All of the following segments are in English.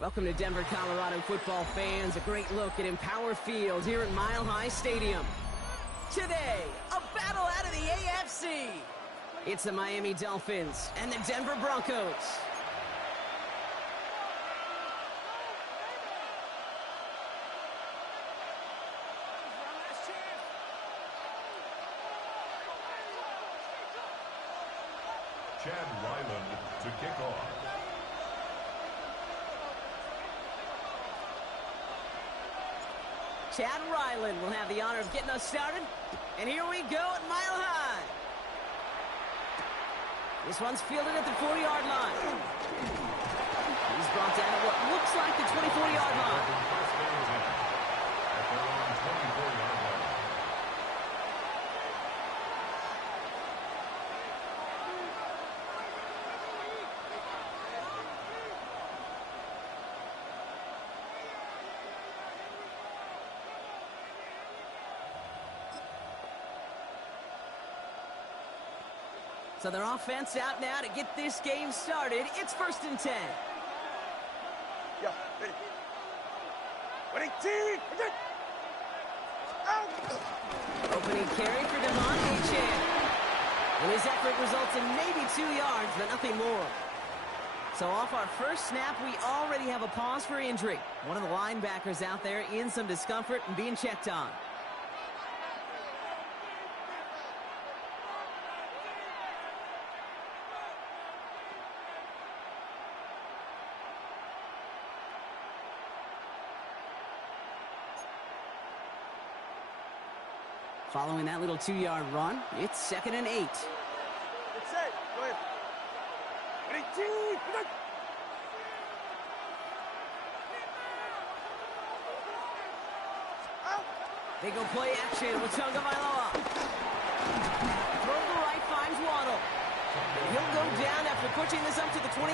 Welcome to Denver, Colorado football fans. A great look at Empower Field here at Mile High Stadium. Today, a battle out of the AFC. It's the Miami Dolphins and the Denver Broncos. Chad Ryland to kick off. Chad Ryland will have the honor of getting us started. And here we go at Mile High. This one's fielded at the 40-yard line. He's brought down at what looks like the 24-yard line. At their own 24-yard line. So their offense out now to get this game started. It's 1st and 10. Yeah, ready. Ready, team! Out! Opening carry for Devon Achane. And his effort results in maybe 2 yards, but nothing more. So off our first snap, we already have a pause for injury. One of the linebackers out there in some discomfort and being checked on. Following that little 2-yard run, it's 2nd and 8. It's set. Go ahead. Ready, team! 'They go play action with Tagovailoa. Throw to the right, finds Waddle. He'll go down after pushing this up to the 29.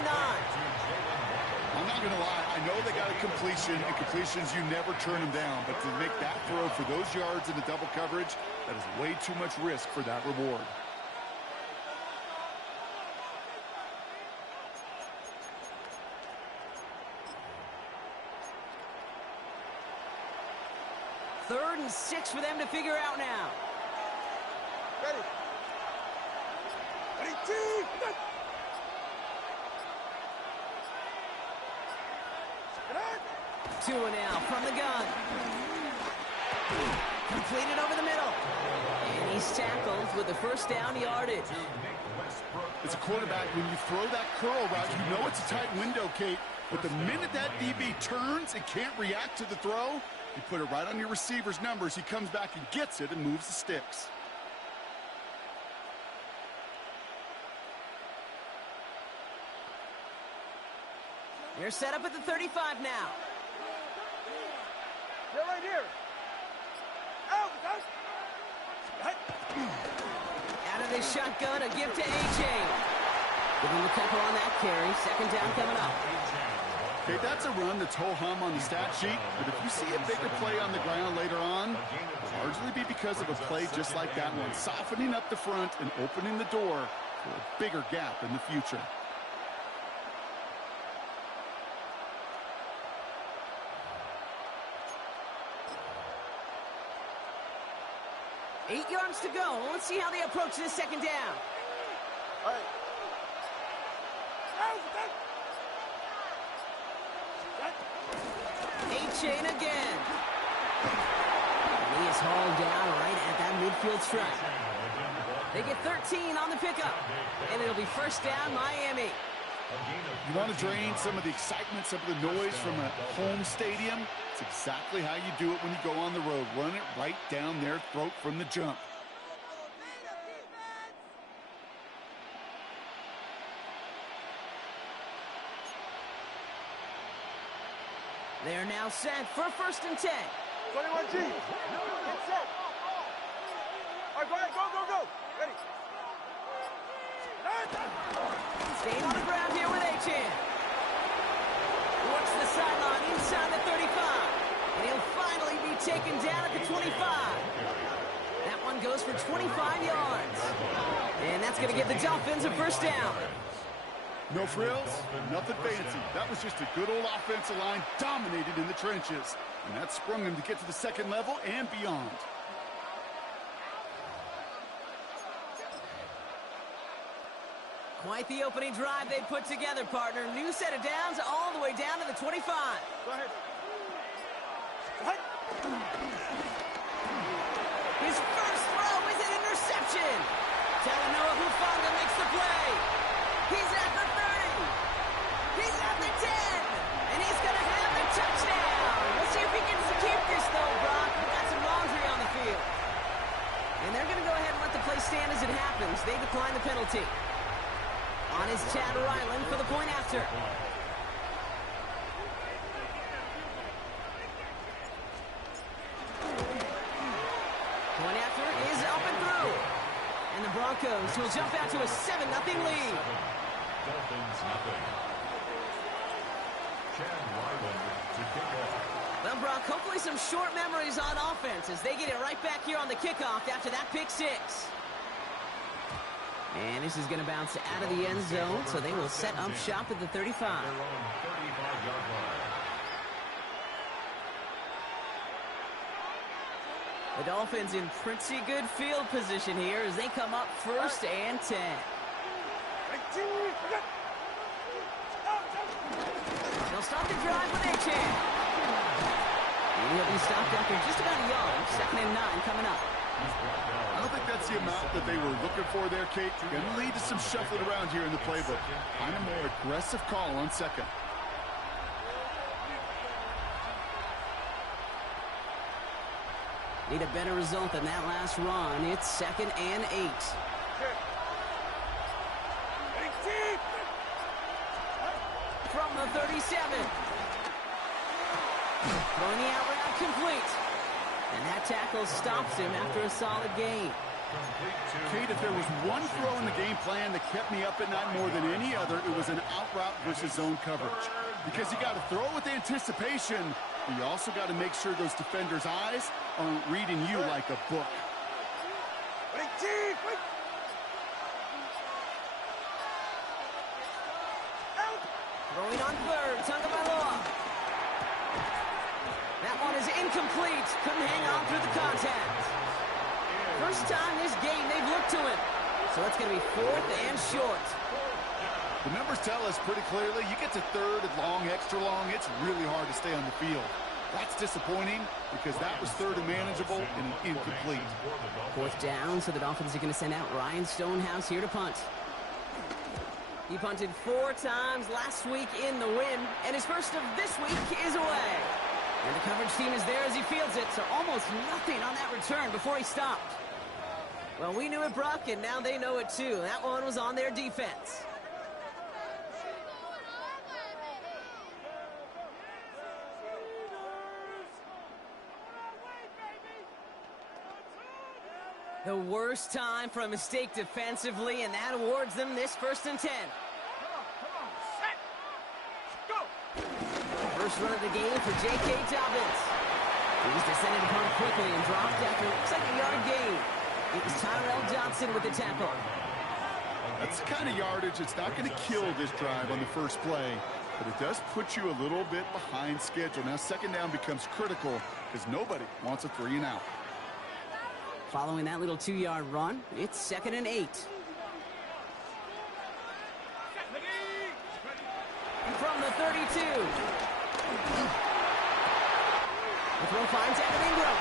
I'm not going to lie, I know they got a completion, and completions, you never turn them down. But to make that throw for those yards in the double coverage, that is way too much risk for that reward. Third and 6 for them to figure out now. Ready. Ready, team! 2 and out from the gun. Completed over the middle. And he's tackled with the first down yardage. As a quarterback, when you throw that curl route, you know it's a tight window, Kate. But the minute that DB turns and can't react to the throw, you put it right on your receiver's numbers. He comes back and gets it and moves the sticks. They're set up at the 35 now. They're right here. Out! Out of this shotgun, a gift to Achane. Give him a couple on that carry. 2nd down coming up. Okay, that's a run that's ho-hum on the stat sheet, but if you see a bigger play on the ground later on, it'll largely be because of a play just like that one, softening up the front and opening the door for a bigger gap in the future. Eight yards to go. Let's see how they approach this 2nd down. All right. Achane again. And he is hauled down right at that midfield stripe. They get 13 on the pickup. And it'll be 1st down, Miami. You want to drain some of the excitement, some of the noise from a home stadium? It's exactly how you do it when you go on the road. Run it right down their throat from the jump. They're now set for 1st and 10. 21G. Get set. All right, go ahead. Go. Ready. Staying on the ground here with Achane. Works the sideline inside the 35. And he'll finally be taken down at the 25. That one goes for 25 yards. And that's going to give the Dolphins a 1st down. No frills, nothing fancy. That was just a good old offensive line dominated in the trenches. And that sprung him to get to the second level and beyond. Quite the opening drive they put together, partner. New set of downs all the way down to the 25. Go ahead. His first throw is an interception. Talanoa Hufanga makes the play. He's at the 30. He's at the 10. And he's going to have the touchdown. Let's see if he can keep this, though, Brock. We've got some laundry on the field. And they're going to go ahead and let the play stand as it happens. They decline the penalty. On is Chad Ryland for the point after. Point after is up and through. And the Broncos will jump out to a 7-0 lead. Dolphins nothing. Chad Ryland to kick off. Well, Brock, hopefully some short memories on offense as they get it right back here on the kickoff after that pick six. And this is going to bounce out of the end zone, so they will set up shop at the 35. Their own 35-yard line. The Dolphins in pretty good field position here as they come up 1st and 10. They'll start the drive with a chance. And he'll be stopped after just about a yard. 2nd and 9 coming up. I don't think that's the amount that they were looking for there, Kate. Going to lead to some shuffling around here in the playbook. Kind of more aggressive call on second. Need a better result than that last run. It's 2nd and 8. From the 37. Throwing the out route complete. And that tackle stops him after a solid gain. Kate, if there was one throw in the game plan that kept me up at night more than any other, it was an out route versus zone coverage. Because you got to throw with anticipation, but you also got to make sure those defenders' eyes aren't reading you like a book. Throwing on 3rd, Tagovailoa. That one is incomplete. Couldn't hang on through the contact. First time this game they've looked to him. So it's going to be 4th and short. The numbers tell us pretty clearly, you get to 3rd and long, extra long, it's really hard to stay on the field. That's disappointing because that was 3rd and manageable and incomplete. 4th down, so the Dolphins are going to send out Ryan Stonehouse here to punt. He punted 4 times last week in the win, and his first of this week is away. And the coverage team is there as he fields it, so almost nothing on that return before he stopped. Well, we knew it, Brock, and now they know it too. That one was on their defense. The worst time for a mistake defensively, and that awards them this 1st and 10. First run of the game for J.K. Dobbins. He was descended upon quickly and dropped after looks like a yard gain. It was Tyrell Johnson with the tackle. That's the kind of yardage that's not going to kill this drive on the first play, but it does put you a little bit behind schedule. Now 2nd down becomes critical because nobody wants a 3 and out. Following that little 2-yard run, it's 2nd and 8. From the 32. The throw finds Evan Ingram.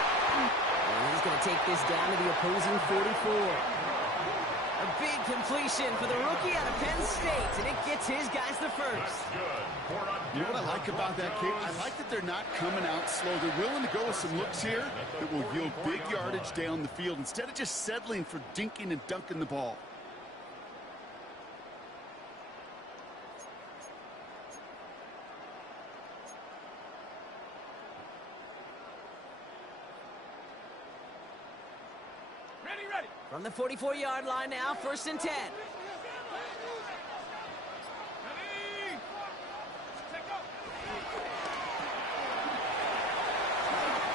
And he's going to take this down to the opposing 44. A big completion for the rookie out of Penn State, and it gets his guys the first. You know what I like about that, Kate? I like that they're not coming out slow. They're willing to go with some looks here that will yield big yardage down the field instead of just settling for dinking and dunking the ball. Ready. From the 44-yard line now, 1st and 10.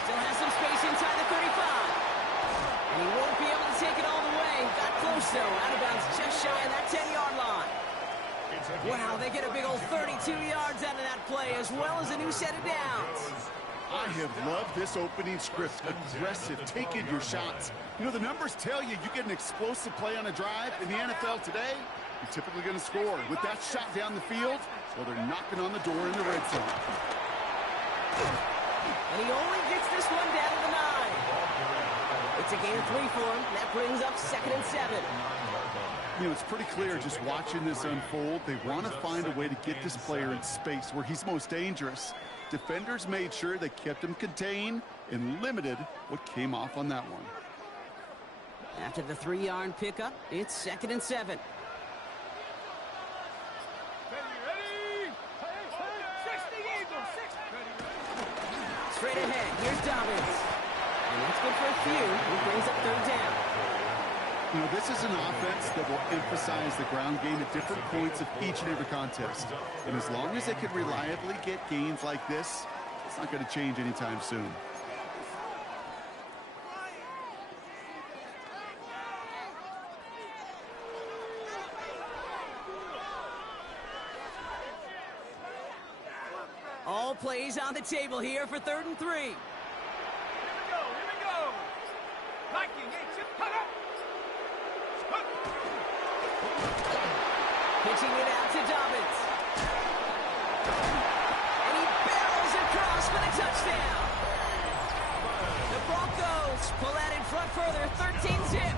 Still has some space inside the 35. And he won't be able to take it all the way. Got close, though. Out of bounds just shy of that 10-yard line. Wow, 2 yards out of that play, as well as a new set of downs. I have loved this opening script. Aggressive, taking your shots. You know, the numbers tell you you get an explosive play on a drive. In the NFL today, you're typically going to score. With that shot down the field, well, they're knocking on the door in the red zone. And he only gets this one down to the 9. It's a gain of 3 for him. That brings up 2nd and 7. You know, it's pretty clear just watching this unfold. They want to find a way to get this player in space where he's most dangerous. Defenders made sure they kept him contained and limited what came off on that one. After the 3-yard pickup, it's 2nd and 7. Straight ahead, here's Dobbins. And that's good for a few. It brings up 3rd down. You know, this is an offense that will emphasize the ground game at different points of each and every contest. And as long as they can reliably get gains like this, it's not going to change anytime soon. All plays on the table here for 3rd and 3. Here we go. Viking, hey, chip, cut up. Pitching it out to Dobbins. And he barrels across for the touchdown. The Broncos pull out in front further, 13-zip.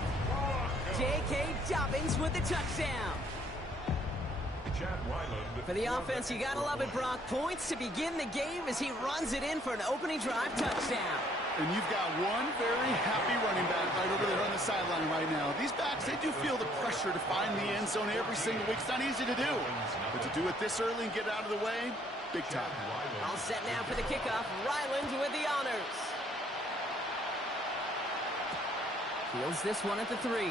J.K. Dobbins with the touchdown. For the offense, you gotta love it, Brock. Points to begin the game as he runs it in for an opening drive touchdown. And you've got one very happy running back right over there on the sideline right now. These backs, they do feel the pressure to find the end zone every single week. It's not easy to do. But to do it this early and get out of the way, big time. All set now for the kickoff. Ryland with the honors. Fields this one at the 3.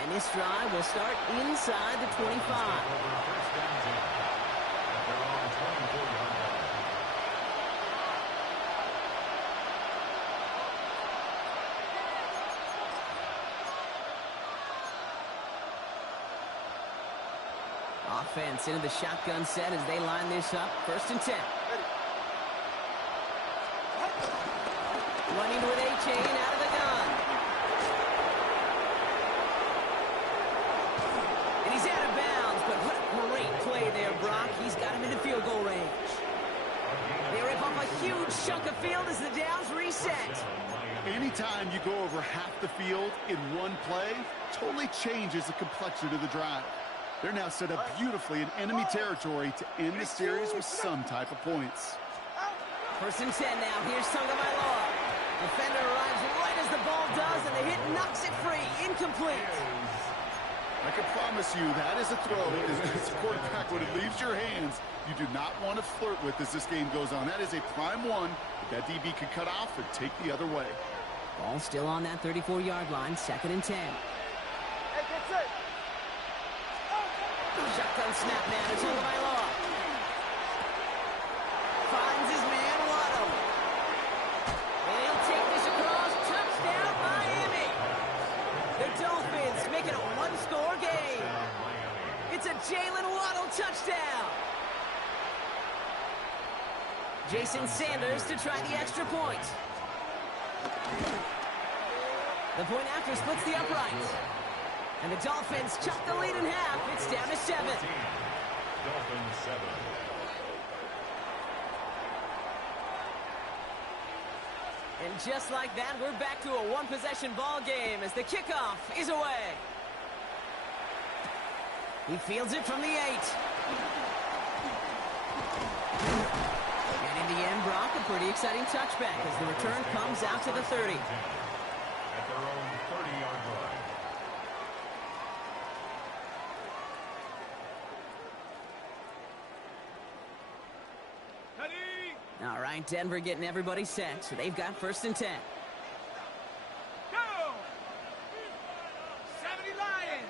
And this drive will start inside the 25. Offense into the shotgun set as they line this up. 1st and 10. Running with A-Chain out of the gun. And he's out of bounds, but what a great play there, Brock. He's got him in the field goal range. They rip off a huge chunk of field as the downs reset. Anytime you go over half the field in one play, totally changes the complexion of the drive. They're now set up beautifully in enemy territory to end the series with some type of points. 1st and 10 now. Here's Tagovailoa. Defender arrives right as the ball does, and the hit knocks it free. Incomplete. I can promise you that is a throw. As a quarterback, when it leaves your hands, you do not want to flirt with as this game goes on. That is a prime one that DB could cut off and take the other way. Ball still on that 34-yard line. 2nd and 10. Hey, that's it. Shotgun snap now to Tagovailoa. Finds his man, Waddle. And he'll take this across. Touchdown, Miami. The Dolphins make it a 1-score game. It's a Jalen Waddle touchdown. Jason Sanders to try the extra point. The point after splits the uprights. And the Dolphins chuck the lead in half. It's down to 7. Dolphins 7. And just like that, we're back to a one-possession ball game as the kickoff is away. He fields it from the 8. And in the end, Brock, a pretty exciting touchback as the return comes out to the 30. At their own 30-yard line. All right, Denver getting everybody set. So they've got 1st and 10. Go! 70 Lions!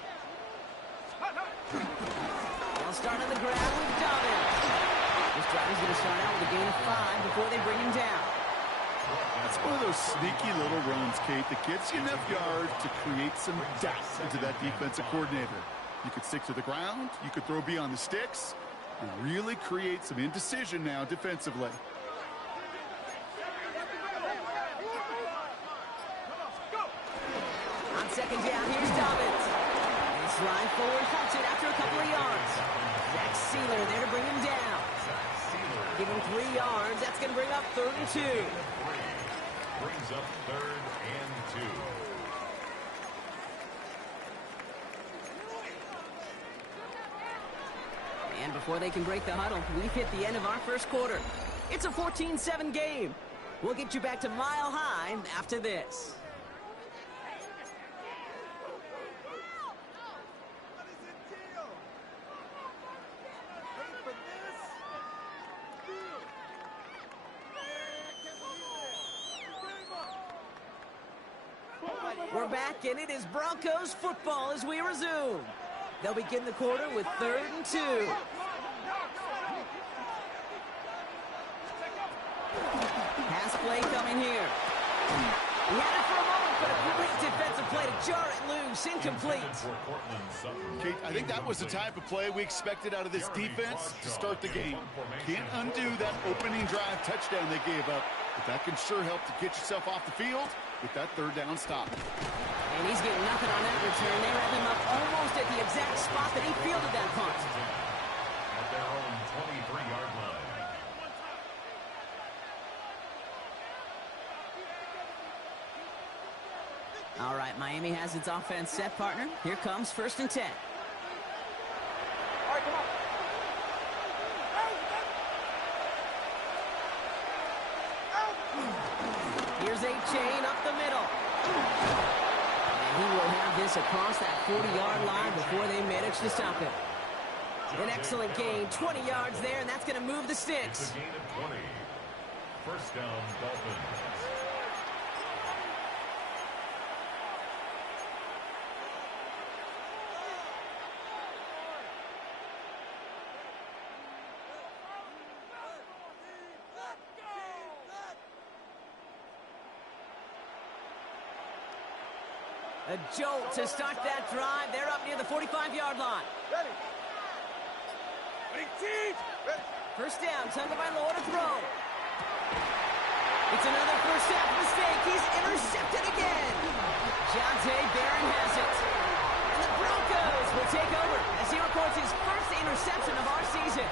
They'll start on the ground with Dobbins. This drive is going to start out with a gain of 5 before they bring him down. That's one of those sneaky little runs, Kate, that gets you enough yards to create some doubt into that defensive coordinator. You could stick to the ground. You could throw beyond the sticks. And really create some indecision now defensively. On second down, here's Dobbins. This line forward halts it after a couple of yards. Zach Sealer there to bring him down. Give him 3 yards. That's going to bring up 3rd and 2. Brings up 3rd and 2. And before they can break the huddle, we've hit the end of our first quarter. It's a 14-7 game. We'll get you back to Mile High after this. We're back, and it is Broncos football as we resume. They'll begin the quarter with 3rd and 2. Pass play coming here. He had it for a moment, but a great defensive play to jar it loose. Incomplete. Kate, I think that was the type of play we expected out of this defense to start the game. Can't undo that opening drive touchdown they gave up, but that can sure help to get yourself off the field with that 3rd down stop. And he's getting nothing on that return. They wrap him up almost at the exact spot that he fielded that punt. At their own 23-yard line. All right, Miami has its offense set, partner. Here comes 1st and 10. All right, come on. Here's a chain up the middle. And he will have this across that 40-yard line before they manage to stop him. An excellent gain, 20 yards there, and that's going to move the sticks. It's a gain of 20. 1st down, Dolphins. A jolt to start that drive. They're up near the 45-yard line. Ready. Ready, team. Ready. 1st down, Tagovailoa to throw. It's another first half mistake. He's intercepted again. Jonte Barron has it. And the Broncos will take over as he records his first interception of our season.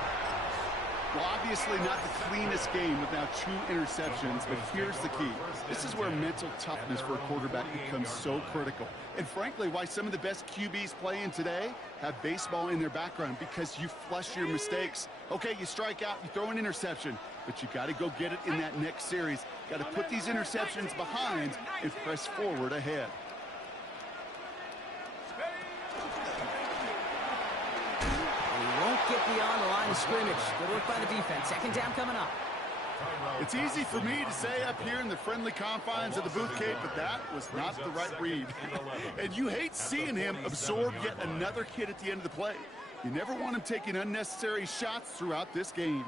Well, obviously not the cleanest game with now 2 interceptions, but here's the key. This is where mental toughness for a quarterback becomes so critical. And frankly, why some of the best QBs playing today have baseball in their background, because you flush your mistakes. Okay, you strike out, you throw an interception, but you got to go get it in that next series. Got to put these interceptions behind and press forward ahead. Get beyond the line of scrimmage. Good work by the defense. 2nd down coming up. It's easy for me to say up here in the friendly confines of the booth, Kate, but that was not the right read. And you hate seeing him absorb yet another hit at the end of the play. You never want him taking unnecessary shots throughout this game.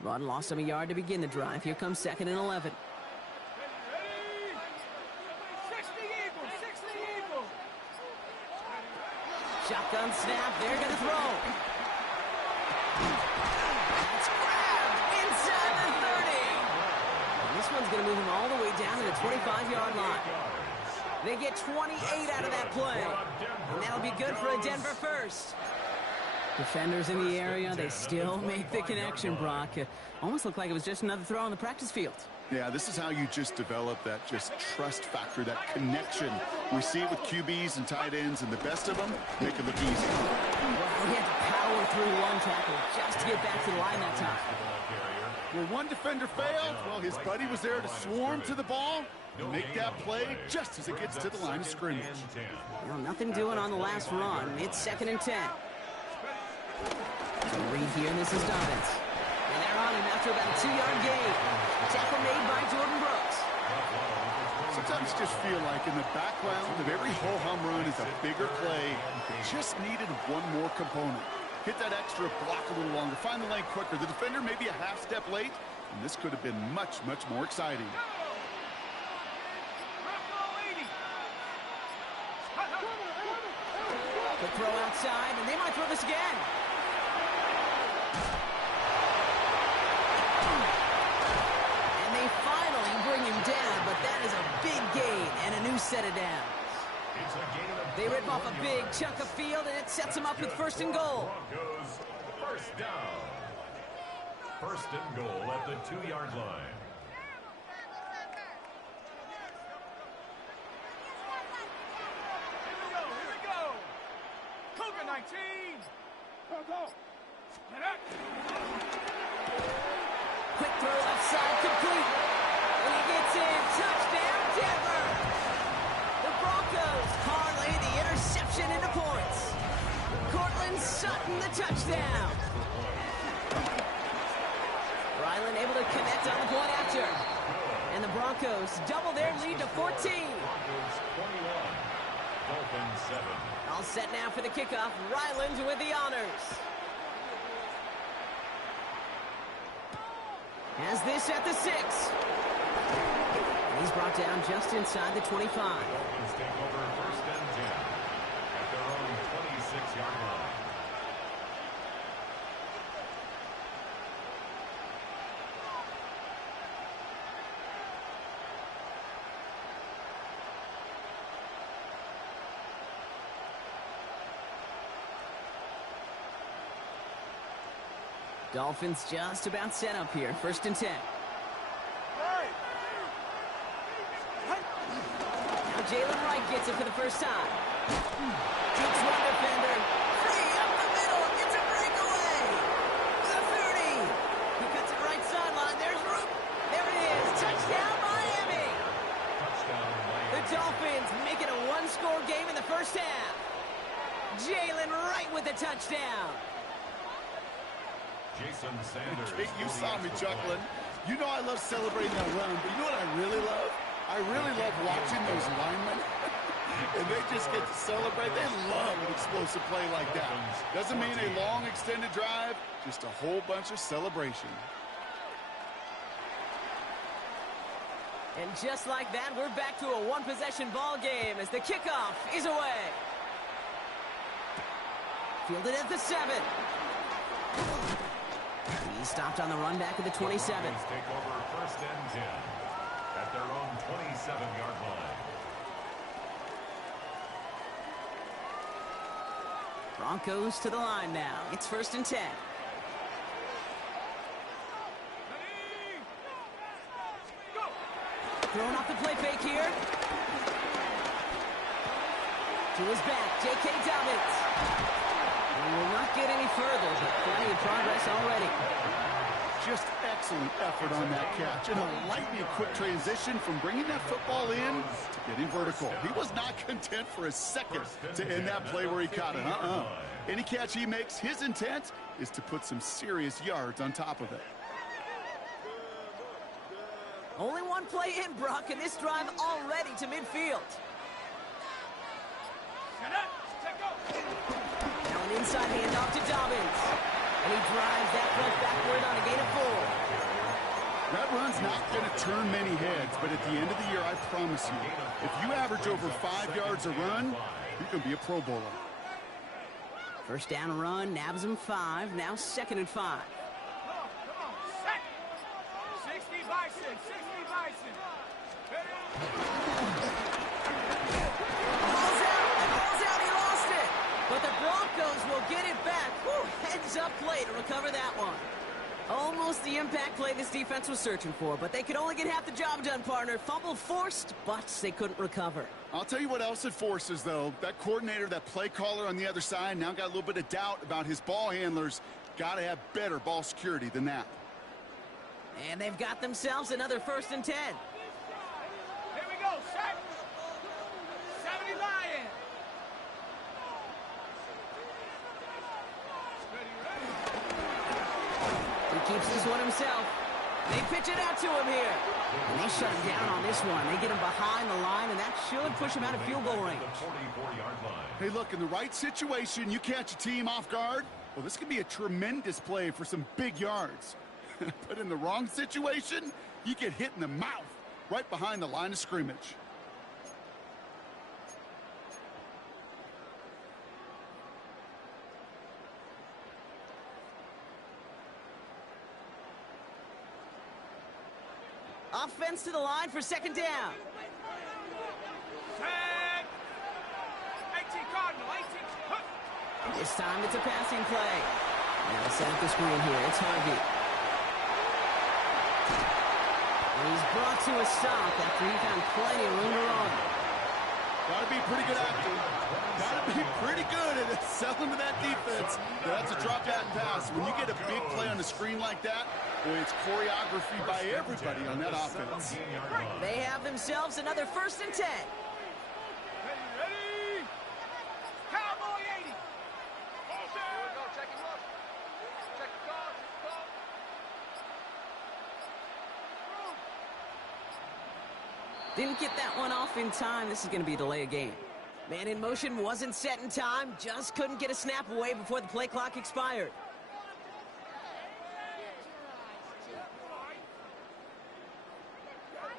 Rod lost him a yard to begin the drive. Here comes 2nd and 11. Shotgun snap, they're going to throw. It's grabbed inside the 30. And this one's going to move him all the way down to the 25-yard line. They get 28 out of that play. And that'll be good for a Denver first. Defenders in the area, they still make the connection, Brock. Almost looked like it was just another throw on the practice field. Yeah, this is how you just develop that just trust factor, that connection. We see it with QBs and tight ends, and the best of them make it look easy. Well, he had to power through one tackle just to get back to the line that time. Where one defender failed, well, his buddy was there to swarm to the ball and make that play just as it gets to the line of scrimmage. Well, nothing doing on the last run. It's 2nd and 10. So read here, and this is Dobbins. And they're on him after about a 2-yard gain. Tackle made by Jordan Brooks. Sometimes just feel like in the background of every ho-hum run is a bigger play. Just needed one more component. Hit that extra block a little longer. Find the lane quicker. The defender may be a half step late, and this could have been much, much more exciting. The throw outside, and they might throw this again. And they finally bring him down, but that is a big gain and a new set of downs. They rip off a big chunk of field, and it sets them up with first and goal. Broncos, first down. First and goal at the 2-yard line. Here we go. Cougar 19. Go. Quick throw left side, complete. And he gets in. Touchdown, Denver. The Broncos parlay the interception into points. Cortland Sutton, the touchdown. Ryland able to connect on the point after. And the Broncos double their lead to 14. Broncos 21, Dolphins 7. All set now for the kickoff. Ryland with the honors. Has this at the 6. And he's brought down just inside the 25. Dolphins take over first and 10 at their own 26-yard line. Dolphins just about set up here. First and 10. Now Jalen Wright gets it for the first time. Takes one defender. Free up the middle. It's a breakaway. The 30. He cuts it right sideline. There's room. There it is. Touchdown, Miami. Touchdown, Miami. The Dolphins make it a one-score game in the first half. Jalen Wright with the touchdown. Jason Sanders. Hey, you saw me chuckling. You know I love celebrating that run, but you know what I really love? I really love watching those linemen. And they just get to celebrate. They love an explosive play like that. Doesn't mean a long extended drive, just a whole bunch of celebration. And just like that, we're back to a one-possession ball game as the kickoff is away. Fielded at the 7. He's stopped on the run back at the 27. Dolphins take over first and 10 at their own 27-yard line. Broncos to the line now. It's first and 10. Throwing off the play fake here. To his back, J.K. Dobbins. He will not get any further, but plenty of progress already. Just excellent effort on that catch. And a lightning quick transition from bringing that football in to getting vertical. He was not content for a second to end that play where he caught it. Any catch he makes, his intent is to put some serious yards on top of it. Only one play in, Brock, and this drive already to midfield. Now an inside handoff to Dobbins. And he drives that punt backward on a gain of 4. That run's not going to turn many heads, but at the end of the year, I promise you, if you average over 5 yards a run, you can be a Pro Bowler. First down run, nabs him 5. Now second and 5. Come on. Set. 60 Bison. 60 Bison. Ball's out, he lost it. But the Broncos will get it back. Whew, heads up play to recover that one. Almost the impact play this defense was searching for, but they could only get half the job done, partner. Fumble forced, but they couldn't recover. I'll tell you what else it forces, though. That coordinator, that play caller on the other side, now got a little bit of doubt about his ball handlers. Got to have better ball security than that. And they've got themselves another first and 10. Here we go. Set. 70 Lions. He keeps this one himself. They pitch it out to him here. And they shut him down on this one. They get him behind the line, and that should push him out of field goal range. Hey, look, in the right situation, you catch a team off guard. Well, this could be a tremendous play for some big yards. But in the wrong situation, you get hit in the mouth right behind the line of scrimmage. Offense to the line for second down. Set. 18 Cardinal, 18. This time it's a passing play. Now set up the screen here. It's Harvey. And he's brought to a stop after he found plenty of room to run. Gotta be pretty good actor. Gotta be pretty good at selling to that defense. That's a drop back pass. When you get a big play on the screen like that, boy, it's choreography by everybody on that offense. They have themselves another 1st and 10. Ready? Cowboy 80. Here we go, check him up. Check the guard. Didn't get that one off in time. This is going to be a delay of game. Man in motion wasn't set in time. Just couldn't get a snap away before the play clock expired.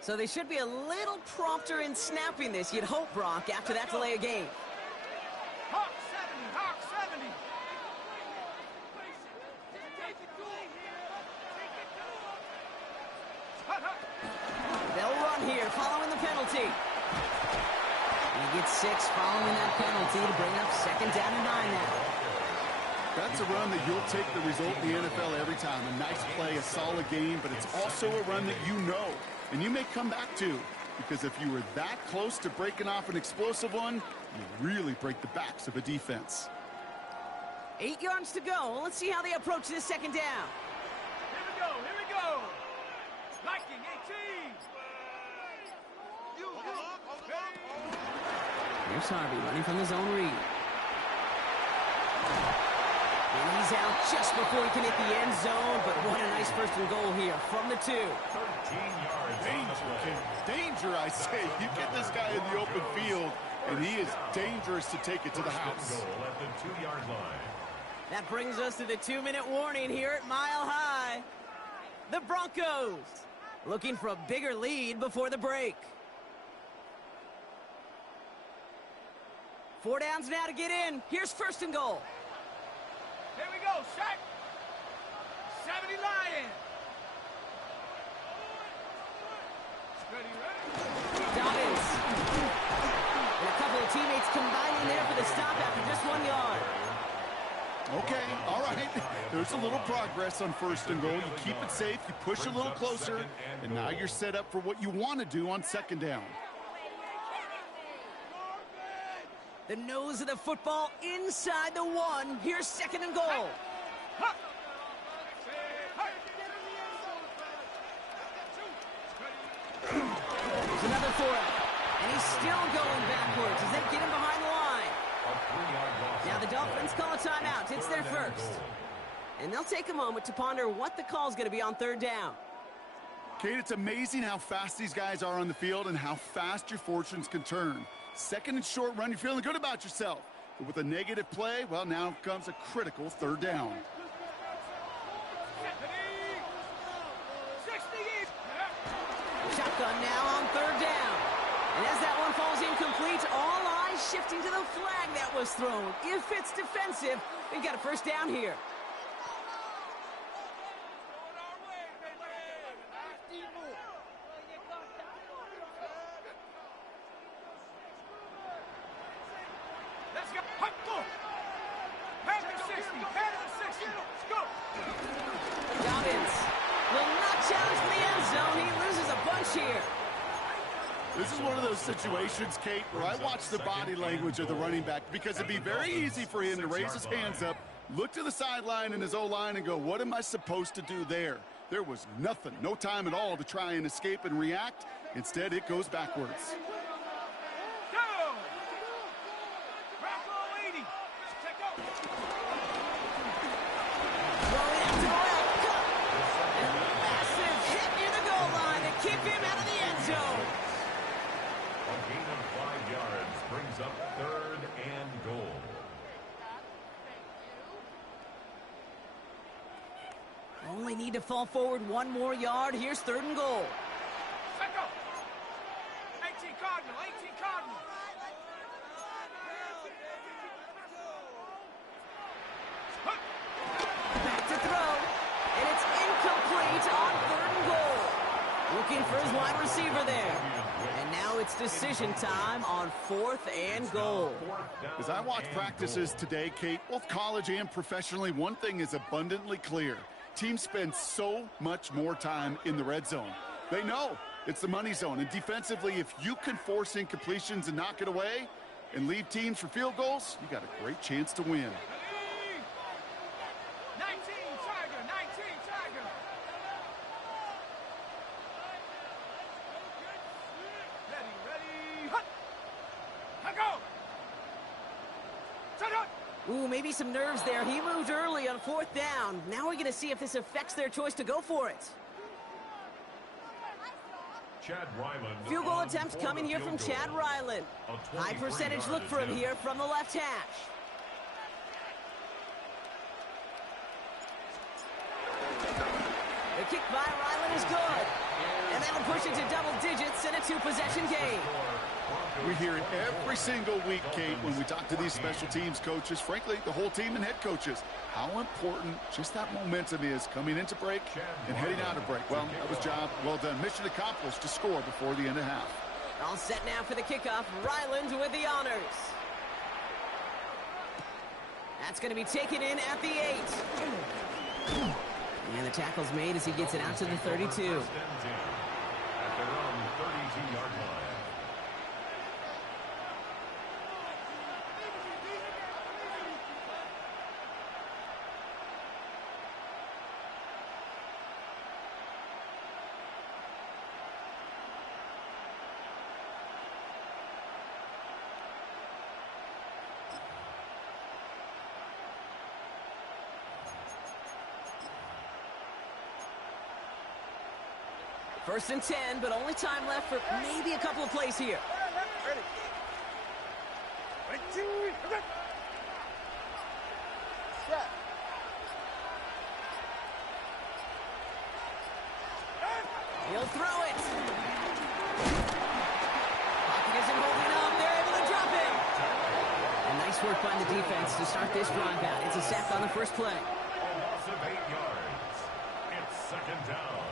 So they should be a little prompter in snapping this, you'd hope, Brock, after that delay of game. Hawk 70, Hawk 70. They'll run here following the penalty. He gets 6 following that penalty to bring up 2nd down and 9 now. That's a run that you'll take the result in the NFL every time. A nice play, a solid game, but it's also a run that you know and you may come back to, because if you were that close to breaking off an explosive one, you really break the backs of a defense. 8 yards to go. Let's see how they approach this 2nd down. Here we go. Liking 18. Here's Harvey running from his own read. And he's out just before he can hit the end zone, but what a nice 1st and goal here from the 2. 13 yards. Danger, I say. You get this guy in the open field, and he is dangerous to take it to the house. Goal at the 2-yard line. That brings us to the 2-minute warning here at Mile High. The Broncos looking for a bigger lead before the break. 4 downs now to get in. Here's 1st and goal. Here we go, set. 70 Lions. Ready. Dolphins. And a couple of teammates combining there for the stop after just 1 yard. Okay, all right. There's a little progress on 1st and goal. You keep it safe, you push a little closer, and now you're set up for what you want to do on 2nd down. The nose of the football inside the 1. Here's 2nd and goal. There's another for him. And he's still going backwards as they get him behind the line. Now the Dolphins call a timeout. It's their 1st. And they'll take a moment to ponder what the call is going to be on 3rd down. Kate, it's amazing how fast these guys are on the field and how fast your fortunes can turn. 2nd and short run, you're feeling good about yourself. But with a negative play, well, now comes a critical 3rd down. Shotgun now on 3rd down. And as that one falls incomplete, all eyes shifting to the flag that was thrown. If it's defensive, we've got a 1st down here. Let's go. Go. Head to 60. Head to 60. Let's go. Dobbins will not challenge the end zone. He loses a bunch here. This is one of those situations, Kate, where I watch the body language of the running back, because it'd be very easy for him to raise his hands up, look to the sideline in his O-line and go, what am I supposed to do there? There was nothing, no time at all to try and escape and react. Instead, it goes backwards. Go. Bronco 80. Check out. Throwing out to the left. And a massive hit near the goal line to keep him out of the end zone. A gain of 5 yards brings up 3rd and goal. Only need to fall forward 1 more yard. Here's 3rd and goal. Let go. 18 Cardinal. 18 Cardinal. Back to throw. And it's incomplete on 3rd and goal. Looking for his wide receiver there. And now it's decision time on 4th and goal. As I watch practices today, Kate, both college and professionally, one thing is abundantly clear. Teams spend so much more time in the red zone. They know it's the money zone. And defensively, if you can force incompletions and knock it away and leave teams for field goals, you got a great chance to win. 19 Tiger, 19 Tiger. Ready, hut. Go. Set up. Ooh, maybe some nerves there. He moved early on 4th down. Now we're going to see if this affects their choice to go for it. Chad Ryland. Field goal attempt coming here from Chad Ryland. High percentage look for him here from the left hash. The kick by Ryland is good. And that'll push it to double digits in a 2-possession game. We hear it every single week, Kate, when we talk to these special teams coaches, frankly, the whole team and head coaches, how important just that momentum is coming into break and heading out of break. Well, that was job well done. Mission accomplished to score before the end of half. All set now for the kickoff. Ryland with the honors. That's going to be taken in at the 8. And the tackle's made as he gets it out to the 32. At their own 32-yard line. First and 10, but only time left for maybe a couple of plays here. Ready. Set. He'll throw it. Pocket isn't holding up. They're able to drop him. And nice work by the defense to start this drive out. It's a sack on the first play. A loss of 8 yards. It's 2nd down.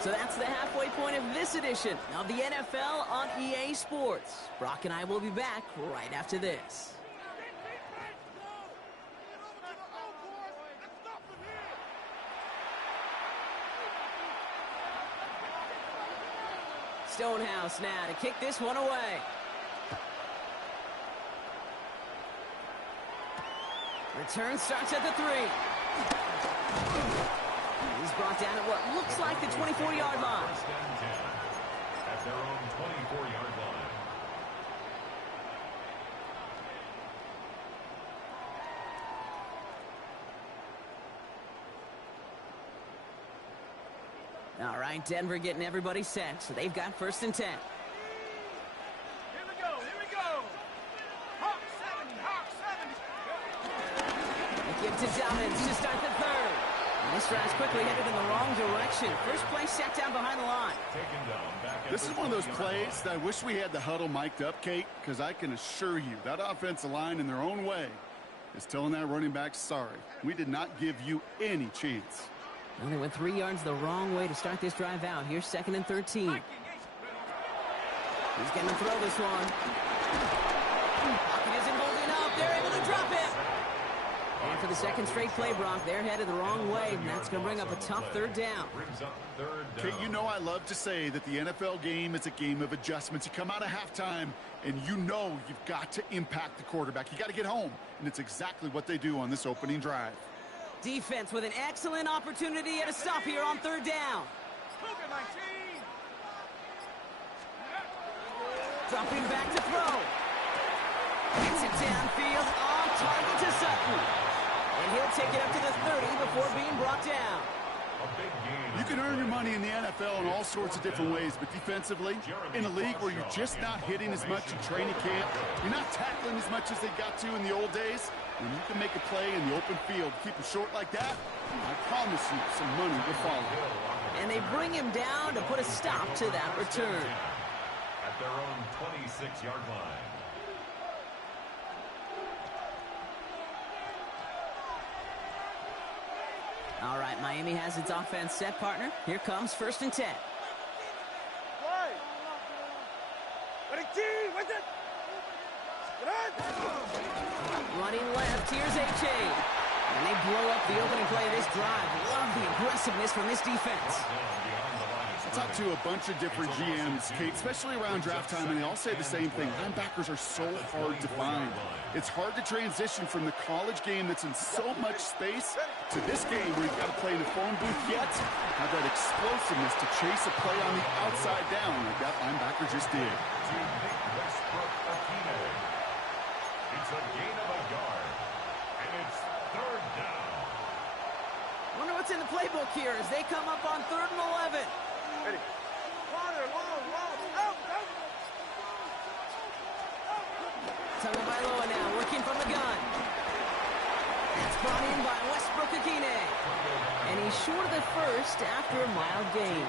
So that's the halfway point of this edition of the NFL on EA Sports. Brock and I will be back right after this. Stonehouse now to kick this one away. Return starts at the 3. He's brought down at what looks like the 24-yard line. First and 10 at their own 24-yard line. All right, Denver getting everybody set, so they've got first and 10. Here we go. Hawk 70. They give to Dobbins to start the 3rd. And this drive's quickly headed in the wrong direction. First play set down behind the line. Taken down back at This is the one of those 20-yard plays line. that I wish we had the huddle mic'd up, Kate, because I can assure you that offensive line in their own way is telling that running back, sorry, we did not give you any chance. Well, they went 3 yards the wrong way to start this drive out. Here's 2nd and 13. He's going to throw this one. Pocket isn't holding up. They're able to drop it. And for the second straight play, Brock, they're headed the wrong way, and that's going to bring up a tough 3rd down. Brings up 3rd down. Kate, you know I love to say that the NFL game is a game of adjustments. You come out of halftime, and you know you've got to impact the quarterback. You got to get home, and it's exactly what they do on this opening drive. Defense with an excellent opportunity at a stop here on 3rd down. Cougar 19. Dropping back to throw. Gets it downfield on target to Sutton. And he'll take it up to the 30 before being brought down. A big gain. You can earn your money in the NFL in all sorts of different ways, but defensively, in a league where you're just not hitting as much in training camp, you're not tackling as much as they got to in the old days, when you can make a play in the open field, keep it short like that, I promise you some money will follow. And they bring him down to put a stop to that return. At their own 26-yard line. All right, Miami has its offense set, partner. Here comes 1st and 10. Running left, here's H.A. And they blow up the opening play of this drive. Love the aggressiveness from this defense. I talked to a bunch of different GMs, Kate, especially around draft time, and they all say the same thing. Linebackers are so hard to find. It's hard to transition from the college game that's in so much space to this game where you've got to play in a phone booth yet have that explosiveness to chase a play on the outside down like that linebacker just did. It's a gain of a yard, and it's 3rd down. Wonder what's in the playbook here as they come up on 3rd and 11. Ready. Water, long, out. Tagovailoa now working from the gun. It's brought in by Westbrook-Ikhine. And he's short of the first after a mild gain.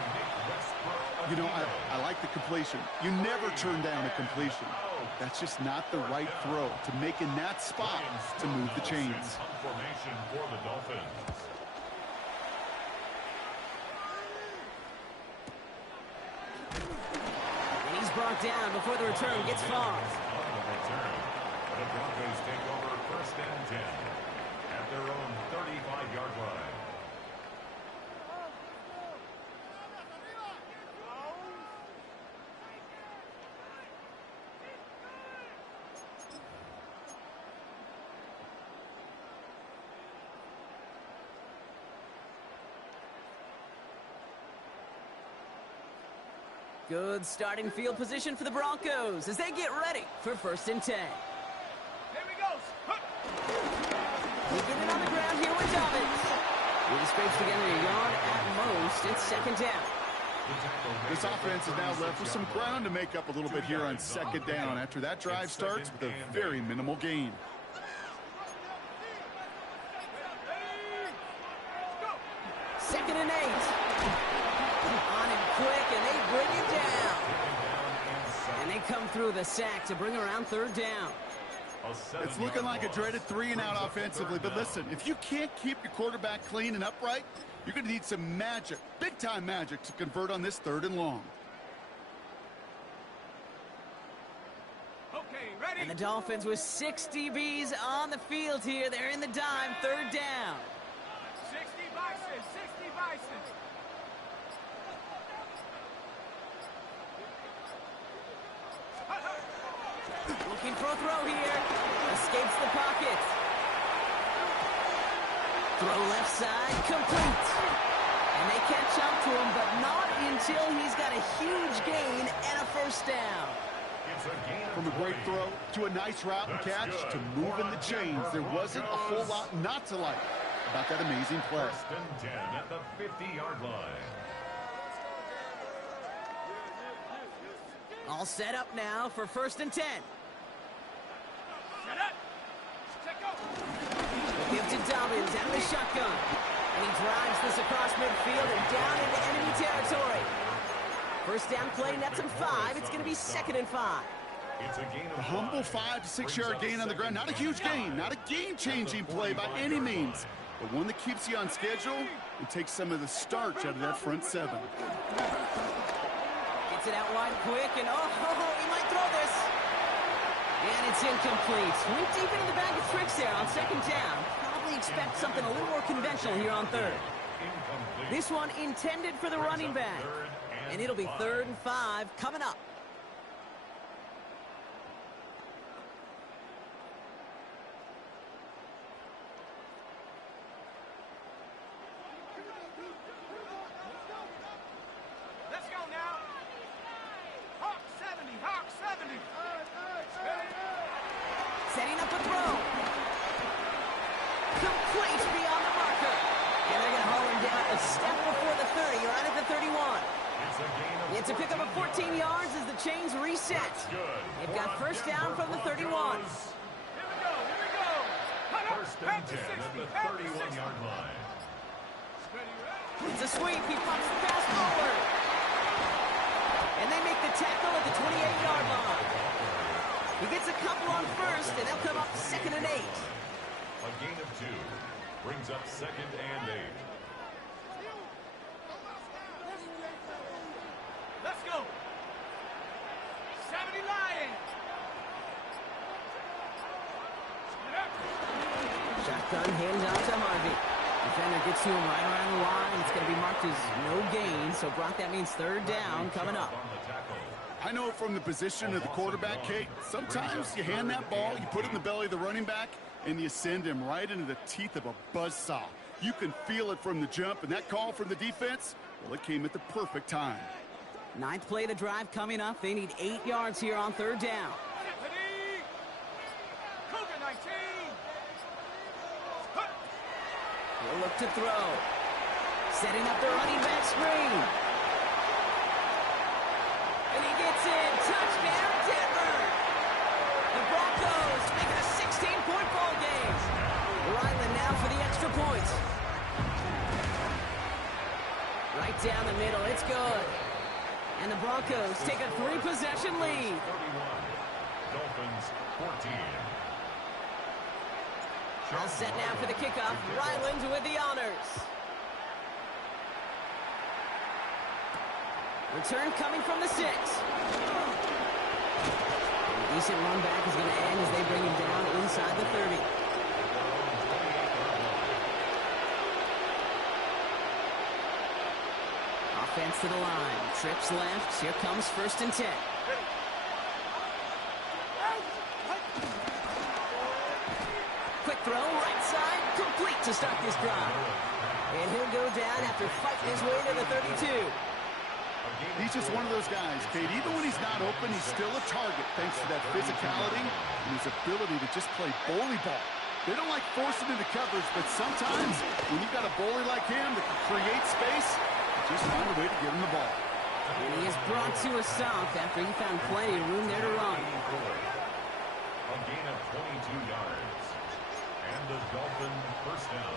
You know, I like the completion. You never turn down a completion. That's just not the right throw to make in that spot to move the chains. Formation for the Dolphins. And he's brought down before the return gets far. The Broncos take over 1st and 10 at their own 35-yard line. Good starting field position for the Broncos as they get ready for 1st and 10. Here we go. We get it on the ground here with Dobbins. He scrapes together a yard at most. It's 2nd down. This offense is now left with some ground to make up a little bit here on 2nd down after that drive starts with a very minimal gain. Second and 8. On him quick, and they bring it down. And they come through the sack to bring around 3rd down. It's looking like a dreaded 3-and-out offensively, but listen, if you can't keep your quarterback clean and upright, you're going to need some magic, big-time magic, to convert on this 3rd and long. Okay, ready. And the Dolphins with 6 DBs on the field here. They're in the dime, 3rd down. 60 Bison, 60 Bison. Looking for a throw here. Escapes the pocket. Throw left side, complete. And they catch up to him, but not until he's got a huge gain and a 1st down. From a great throw to a nice route and catch to moving the chains, there wasn't a whole lot not to like about that amazing play. 1st and 10 at the 50-yard line. All set up now for 1st and 10. Set up. Set go. Give to Dobbins out of the shotgun. And he drives this across midfield and down into enemy territory. 1st down play nets him 5. It's going to be 2nd and 5. It's a gain of A humble 5 to 6 yard gain on the ground. Not a huge gain, not a game-changing play by any means, but one that keeps you on schedule and takes some of the starch out of that front 7. Gets it out wide quick, and he might throw this. And it's incomplete. Went deep into the bag of tricks there on 2nd down. Probably expect something a little more conventional here on 3rd. This one intended for the running back. And it'll be 3rd and 5 coming up. Let's go now. Hawk 70, Hawk 70. Setting up a throw. Complete beyond the marker. And they're going to haul him down a step before the 30, right at the 31. It's a pickup of 14 yards as the chains reset. They've got 1st down from the 31. Here we go. 1st and 10 at the 31-yard line. It's a sweep. He pops the pass forward. And they make the tackle at the 28-yard line. He gets a couple on 1st, and they'll come up 2nd and 8. A gain of 2 brings up 2nd and 8. Shotgun, hands off to Harvey. Defender gets to him right around the line. It's going to be marked as no gain. So, Brock, that means third down coming up. I know from the position of the quarterback, Kate, sometimes you hand that ball, you put it in the belly of the running back, and you send him right into the teeth of a buzzsaw. You can feel it from the jump, and that call from the defense, well, it came at the perfect time. Ninth play of the drive coming up. They need 8 yards here on third down. He'll look to throw. Setting up the running back screen. And he gets in. Touchdown, Denver. The Broncos make it a 16-point ball game. Ryland now for the extra point. Right down the middle. It's good. And the Broncos take a 3-possession lead. 31. Dolphins 14. All set now for the kickoff. Ryland with the honors. Return coming from the 6. A decent run back is going to end as they bring him down inside the 30. Offense to the line. Trips left. Here comes 1st and 10. Quick throw, right side, complete to start this drive. And he'll go down after fighting his way to the 32. He's just one of those guys, Kate. Even when he's not open, he's still a target thanks to that physicality and his ability to just play bully ball. They don't like forcing into coverage, but sometimes when you've got a bully like him that can create space, just find a way to get him the ball. And he is brought to a stop after he found plenty of room there to run. A gain of 22 yards. And the Dolphin first down.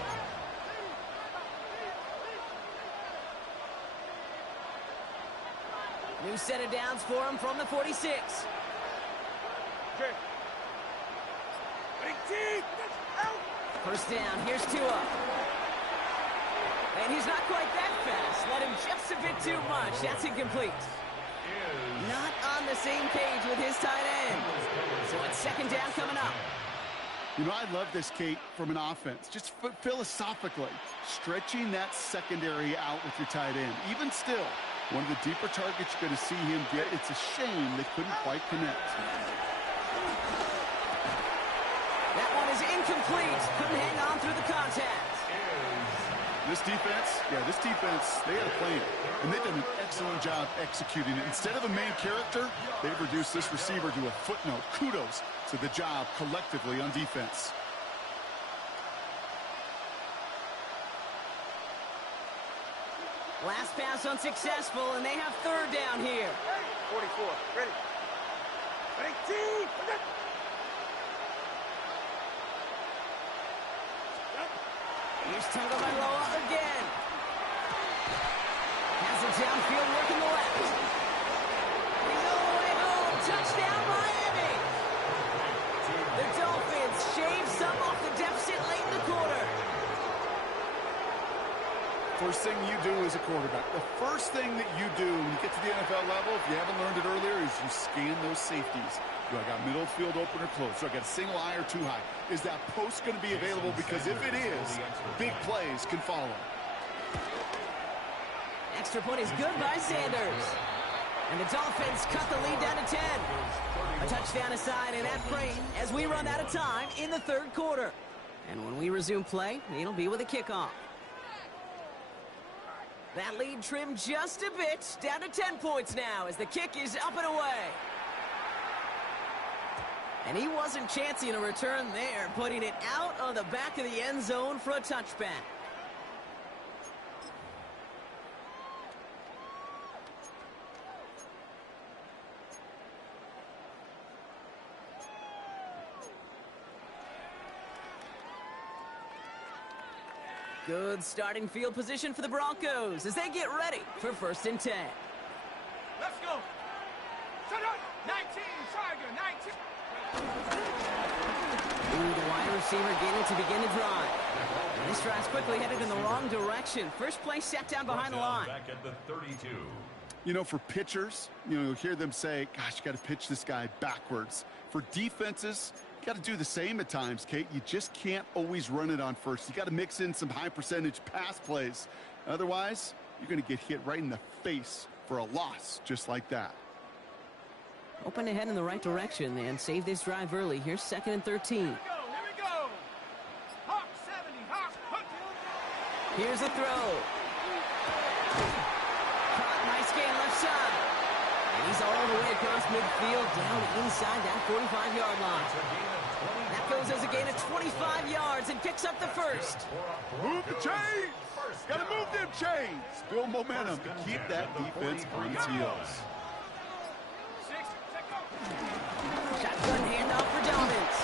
New set of downs for him from the 46. First down, here's Tua. And he's not quite that fast. Let him just a bit too much. That's incomplete. Not on the same page with his tight end. So it's second down coming up. You know, I love this, Kate, from an offense. Just philosophically, stretching that secondary out with your tight end. Even still, one of the deeper targets you're going to see him get. It's a shame they couldn't quite connect. That one is incomplete. Couldn't hang on through the contact. This defense, they had a plan. And they've done an excellent job executing it. Instead of a main character, they've reduced this receiver to a footnote. Kudos to the job collectively on defense. Last pass unsuccessful, and they have third down here. 44, ready. 18! Here's Tagovailoa again. Has it downfield, working the left. He's all the way home. Touchdown, Miami. The Dolphins shave some off the deficit late in the quarter. First thing you do as a quarterback, the first thing that you do when you get to the NFL level, if you haven't learned it earlier, is you scan those safeties. Do I got middle field open or close? Do I got a single eye or too high? Is that post going to be available? Because if it is, big plays can follow. Extra point is good by Sanders. And the Dolphins cut the lead down to 10. A touchdown aside in that frame as we run out of time in the third quarter. And when we resume play, it'll be with a kickoff. That lead trimmed just a bit, down to 10 points now as the kick is up and away. And he wasn't chancing a return there, putting it out on the back of the end zone for a touchback. Good starting field position for the Broncos as they get ready for 1st and 10. Let's go. Shut up. 19, Tiger, 19. Ooh, the wide receiver getting it to begin the drive. And this drive's quickly headed in the wrong direction. First play set down behind the line. Back at the 32. You know, for pitchers, you'll hear them say, gosh, you got to pitch this guy backwards. For defenses, got to do the same at times, Kate. You just can't always run it on first. You got to mix in some high-percentage pass plays. Otherwise, you're going to get hit right in the face for a loss just like that. Open ahead in the right direction and save this drive early. Here's 2nd and 13. Here we go. Hawk 70, Hawk, hook. Here's a throw. Caught, nice gain left side. And he's all the way across midfield down inside that 45-yard line. That goes as a gain of 25 yards and picks up the first. Move the chains. Got to move them chains. Build momentum to keep that defense on its heels. Shotgun handoff for Dolphins.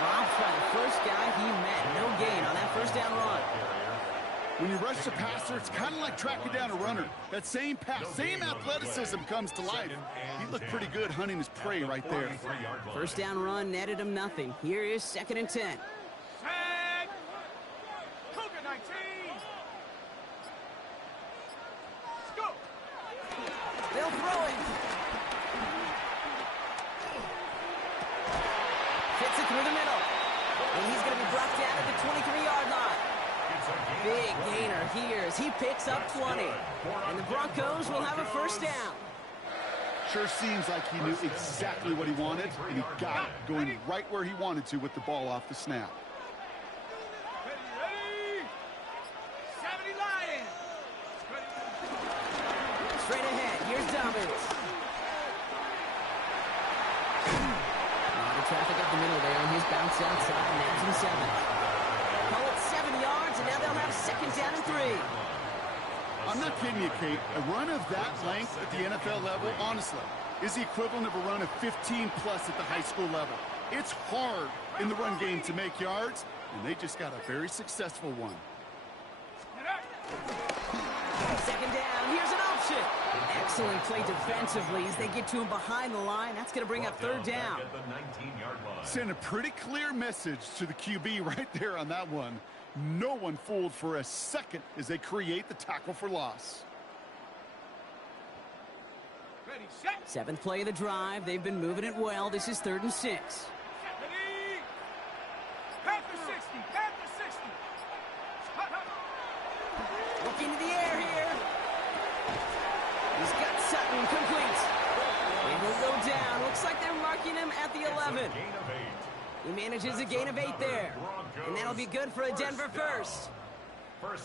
Dropped by the first guy he met. No gain on that first down run. When you rush the passer, it's kind of like tracking down a runner. That same pass, same athleticism comes to life. He looked pretty good hunting his prey right there. First down run netted him nothing. Here is 2nd and 10. Set. Cougar 19. Let's go. They'll throw it. Fits it through the middle. And he's going to be brought down at the 23-yard line. Big gainer here as he picks up 20. And the Broncos will have a first down. Sure seems like he knew exactly what he wanted, and he got it, going right where he wanted to with the ball off the snap. Ready. 70 Lions. Straight ahead, here's Dolphins. A lot of traffic up the middle there, and his bounce outside, nabs him 7. Call it 7 yards, and now they'll have 2nd down and 3. I'm not kidding you, Kate. A run of that length at the NFL level, honestly, is the equivalent of a run of 15-plus at the high school level. It's hard in the run game to make yards, and they just got a very successful one. 2nd down, here's an option. Excellent play defensively as they get to him behind the line. That's going to bring up 3rd down. Send a pretty clear message to the QB right there on that one. No one fooled for a second as they create the tackle for loss. Ready, set. 7th play of the drive. They've been moving it well. This is 3rd and 6. Ready. Panther 60, Panther 60. Looking to the air here. He's got Sutton complete. It will go down. Looks like they're marking him at the 11. He manages a gain of 8 there. And that'll be good for a Denver first.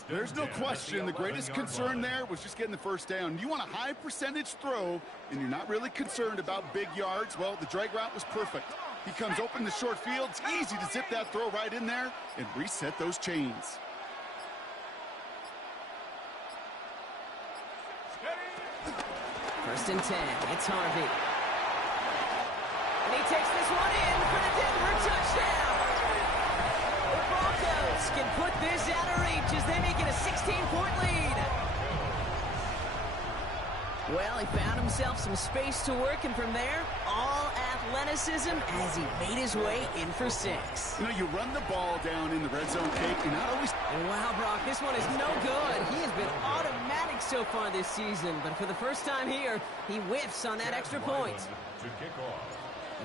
There's no question the greatest concern there was just getting the first down. You want a high percentage throw, and you're not really concerned about big yards. Well, the drag route was perfect. He comes open the short field. It's easy to zip that throw right in there and reset those chains. First and 10. It's Harvey. And he takes this one in for the Denver touchdown. The Broncos can put this out of reach as they make it a 16-point lead. Well, he found himself some space to work, and from there, all athleticism as he made his way in for 6. You know, you run the ball down in the red zone, Kate. You're not always... Wow, Brock, this one is no good. He has been automatic so far this season, but for the first time here, he whiffs on that extra point.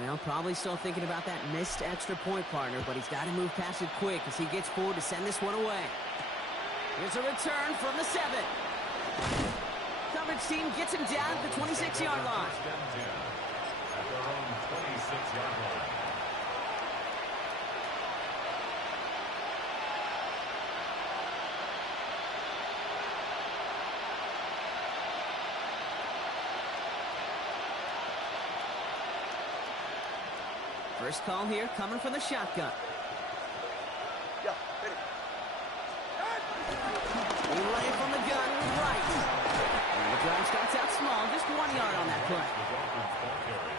Well, probably still thinking about that missed extra point, partner, but he's got to move past it quick as he gets forward to send this one away. Here's a return from the 7. Coverage team gets him down at the 26-yard line. At their own 26-yard line. First call here coming from the shotgun. He ran from the gun with right. And the drive starts out small, just 1 yard on that play.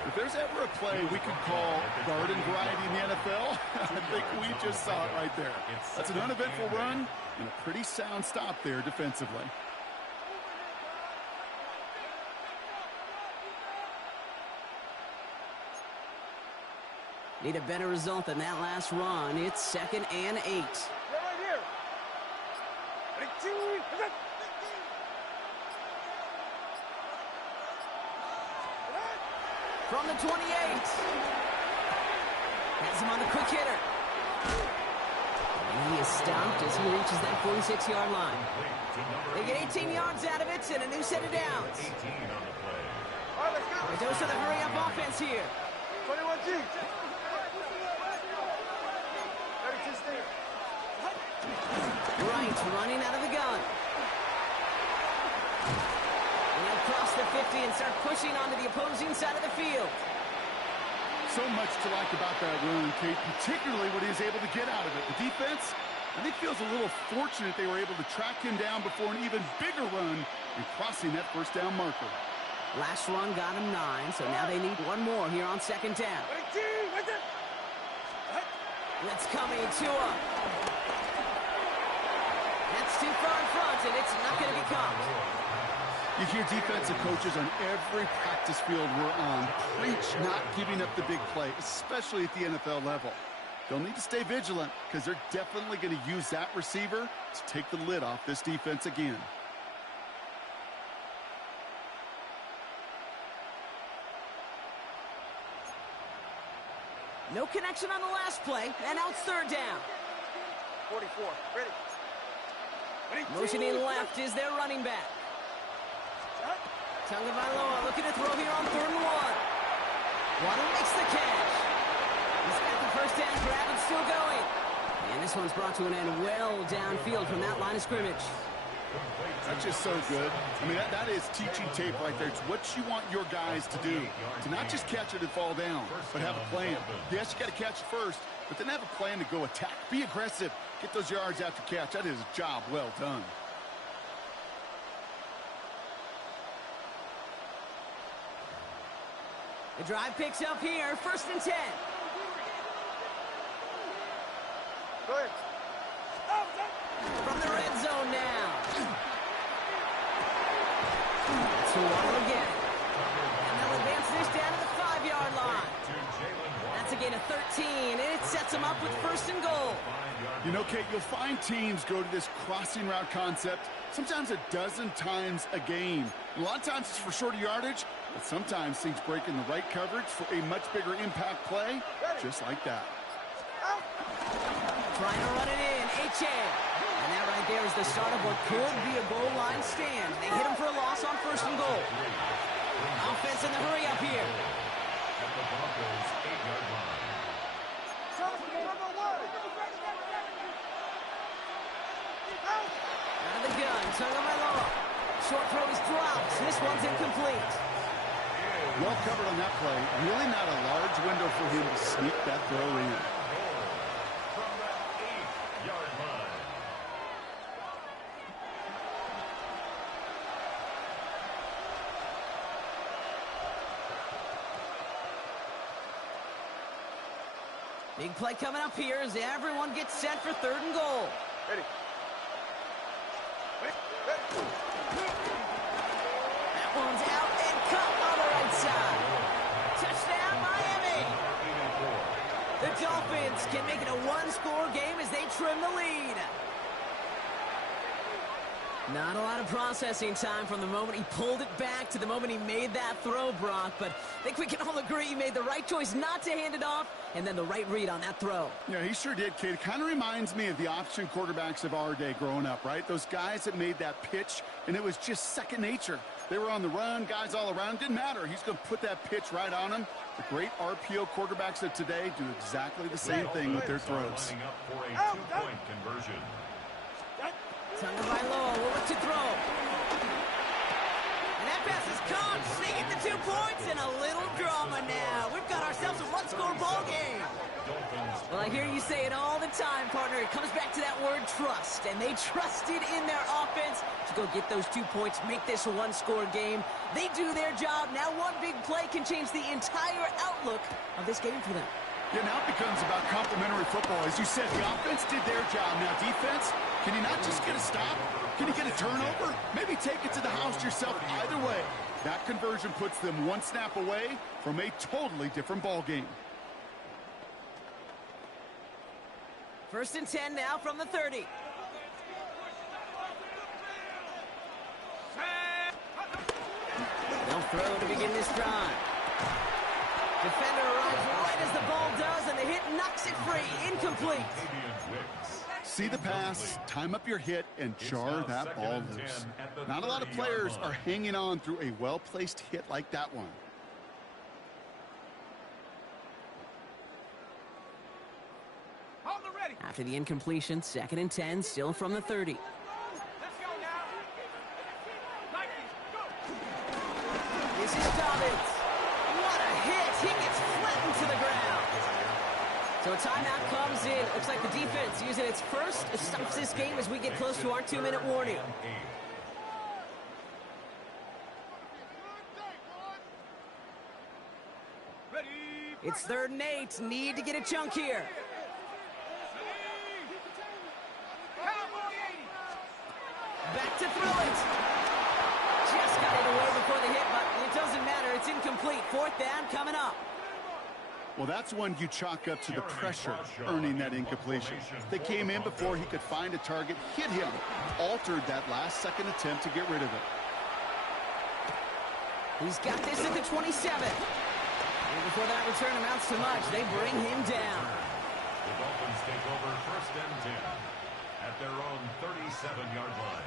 If there's ever a play we could call garden variety in the NFL, I think we just saw it right there. That's an uneventful run and a pretty sound stop there defensively. Need a better result than that last run. It's 2nd and 8. Right here. Ready, 2, From the 28. Has him on the quick hitter. And he is stopped as he reaches that 46-yard line. They get 18 yards out of it and a new set of downs. A dose of the hurry-up offense here. 21G. 32 stay. Right, running out of the gun. And he'll cross the 50 and start pushing onto the opposing side of the field. So much to like about that run, Kate, particularly what he was able to get out of it. The defense, I think, feels a little fortunate they were able to track him down before an even bigger run and crossing that first down marker. Last run got him 9, so now they need one more here on second down. That's coming to him. That's too far in front, and it's not going to be caught. You hear defensive coaches on every practice field we're on preach not giving up the big play, especially at the NFL level. They'll need to stay vigilant because they're definitely going to use that receiver to take the lid off this defense again. No connection on the last play, and now it's third down. 44. Ready. Motioning left is their running back. Tagovailoa looking to throw here on 3rd and 1. Waddle makes the catch. He's got the first down grab and still going. And this one's brought to an end well downfield from that line of scrimmage. That's just so good. I mean, that is teaching tape right there. It's what you want your guys to do. To not just catch it and fall down, but have a plan. Yes, you got to catch it first, but then have a plan to go attack. Be aggressive. Get those yards after catch. That is a job well done. The drive picks up here, 1st and 10. Go ahead. From the red zone now. So Waddle again. And they'll advance this down to the 5-yard line. That's a gain of 13, and it sets them up with 1st and goal. You know, Kate, you'll find teams go to this crossing route concept sometimes a dozen times a game. A lot of times it's for shorter yardage, but sometimes things break in the right coverage for a much bigger impact play, just like that. Trying to run it in, H.A. And that right there is the start of what could be a goal line stand. They hit him for a loss on 1st and goal. Offense in the hurry up here. At the Broncos' 8-yard line. Out of the gun, Tagovailoa. Short throw is dropped. This one's incomplete. Well covered on that play. Really not a large window for him to sneak that throw in. From the 8-yard line. Big play coming up here as everyone gets set for 3rd and goal. Ready. That one's out and cut on the right side. Touchdown, Miami. The Dolphins can make it a 1-score game as they trim the lead. Not a lot of processing time from the moment he pulled it back to the moment he made that throw, Brock. But I think we can all agree he made the right choice not to hand it off, and then the right read on that throw. Yeah, he sure did, Kate. It kind of reminds me of the option quarterbacks of our day growing up, right? Those guys that made that pitch, and it was just second nature. They were on the run, guys all around. Didn't matter. He's going to put that pitch right on him. The great RPO quarterbacks of today do exactly the same thing with their throws. Lining up for a 2-point conversion. Tagovailoa will look to throw. And that pass is caught. They get the 2 points and a little drama now. We've got ourselves a 1-score ball game. Well, I hear you say it all the time, partner. It comes back to that word trust. And they trusted in their offense to go get those 2 points, make this a 1-score game. They do their job. Now one big play can change the entire outlook of this game for them. Yeah, now it becomes about complementary football. As you said, the offense did their job. Now defense, can you not just get a stop? Can you get a turnover? Maybe take it to the house yourself. Either way, that conversion puts them 1 snap away from a totally different ball game. 1st and 10 now from the 30. They'll throw to begin this drive. Defender arrives right as the ball does, and the hit knocks it free. Incomplete. See the pass, time up your hit, and jar that ball loose. Not a lot of players are hanging on through a well-placed hit like that one. After the incompletion, 2nd and 10, still from the 30. Let's go now. Nikes, go. This is Dobbins. What a hit. He gets flattened to the ground. So a timeout comes in. Looks like the defense using its first stops this game as we get close to our 2-minute warning. Ready. It's 3rd and 8. Need to get a chunk here. Cowboy 80. Back to throw it. Just got it away before the hit, but it doesn't matter. It's incomplete. 4th down coming up. Well, that's one you chalk up to the pressure earning that incompletion. They came in before he could find a target, hit him, altered that last-second attempt to get rid of it. He's got this at the 27. And before that return amounts to much, they bring him down. The Dolphins take over 1st and 10 at their own 37-yard line.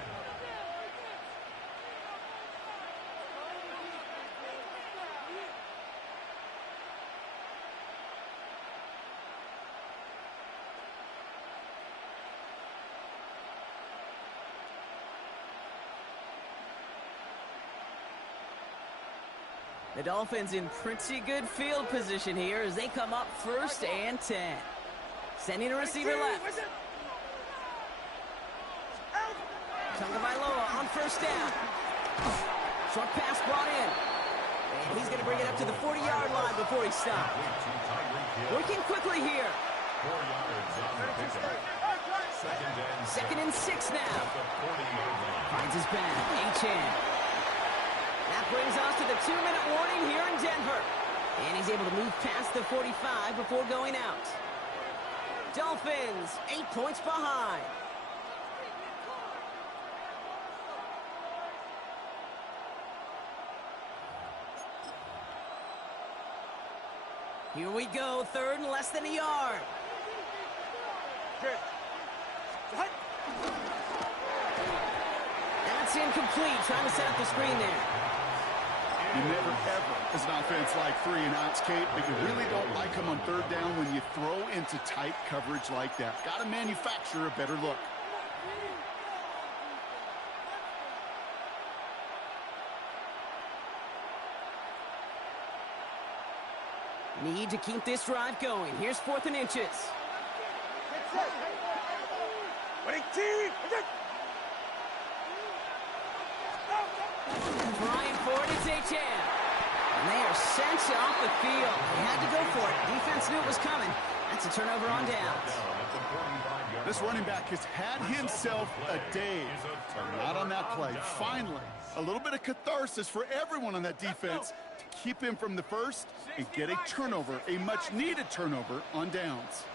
The Dolphins in pretty good field position here as they come up 1st and 10. Sending a receiver left. Tagovailoa on 1st down. Short pass brought in. And he's going to bring it up to the 40-yard line before he stops. Working quickly here. 4 yards on the pickup. 2nd and 6 now. At the 40-yard line. Finds his back. H.N. That brings us to the 2-minute warning here in Denver. And he's able to move past the 45 before going out. Dolphins, 8 points behind. Here we go, 3rd and less than a yard. That's incomplete, trying to set up the screen there. You never, ever, as an offense, like 3 and outs, Kate, but you really don't like them on 3rd down when you throw into tight coverage like that. Got to manufacture a better look. Need to keep this drive going. Here's 4th and inches. Trying for it, it's H.N. And they are sent off the field. They had to go for it. Defense knew it was coming. That's a turnover on downs. This running back has had himself a day, but not on that play. Finally, a little bit of catharsis for everyone on that defense to keep him from the first and get a turnover, a much-needed turnover on downs.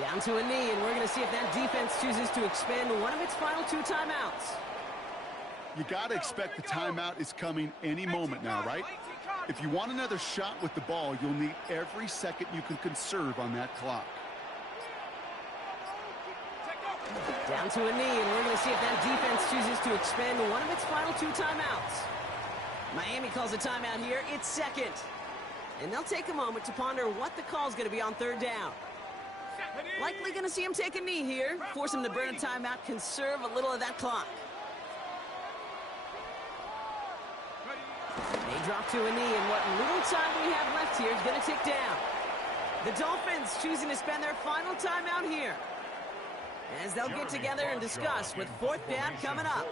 Down to a knee, and we're going to see if that defense chooses to expend one of its final 2 timeouts. You got to expect the timeout is coming any moment now, right? If you want another shot with the ball, you'll need every second you can conserve on that clock. Down to a knee, and we're going to see if that defense chooses to expend one of its final 2 timeouts. Miami calls a timeout here. It's 2nd. And they'll take a moment to ponder what the call is going to be on 3rd down. Likely going to see him take a knee here. Force him to burn a timeout, conserve a little of that clock. They drop to a knee, and what little time we have left here is going to tick down. The Dolphins choosing to spend their final timeout here, as they'll get together and discuss with 4th down coming up.